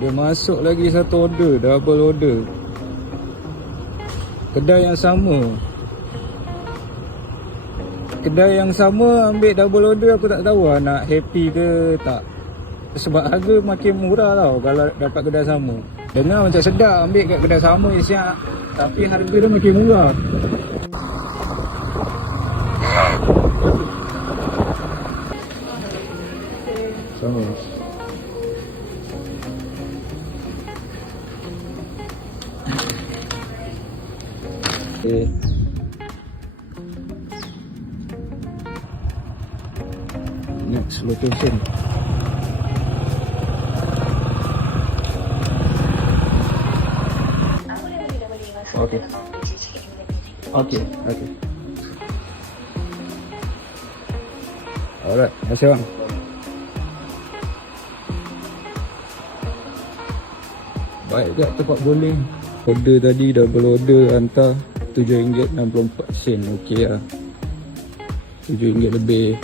Dia masuk lagi satu order, double order. Kedai yang sama. Kedai yang sama ambil double order, aku tak tahu lah nak happy ke tak. Sebab harga makin murah tau kalau dapat kedai sama. Dengar macam sedap ambil kat kedai sama siap, tapi harga dia makin murah. Sama. Okay. Next location. Okay. Okay. Okay. Alright, terima kasih bang. Baik kat tempat bowling. Order tadi double order hantar RM7.64. Okey lah, RM7 lebih.